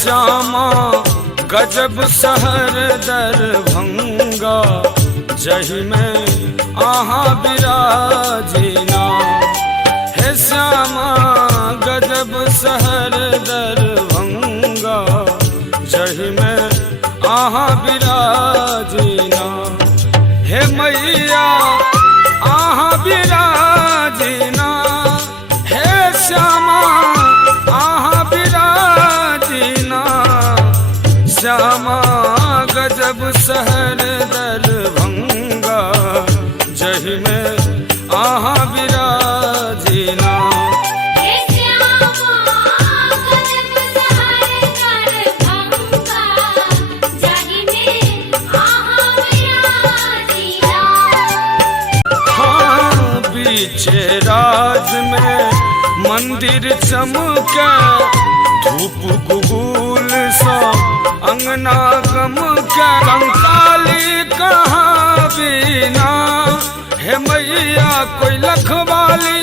श्यामा गजब शहर दरभंगा, जही में आहा विराजिना। हे श्यामा गजब शहर दरभंगा, जही में आहा विराजिना। हे मैया आहा विराजिना, हे श्यामा आहा विराजिना। श्यामा गजब शहर दरभंगा, जही में आहा विराजिना। पीछे राज में मंदिर चमके, धूप गुगुल सा अंगना गम के। कंकाली कहाँ बिना, हे मैया कोई लखवाली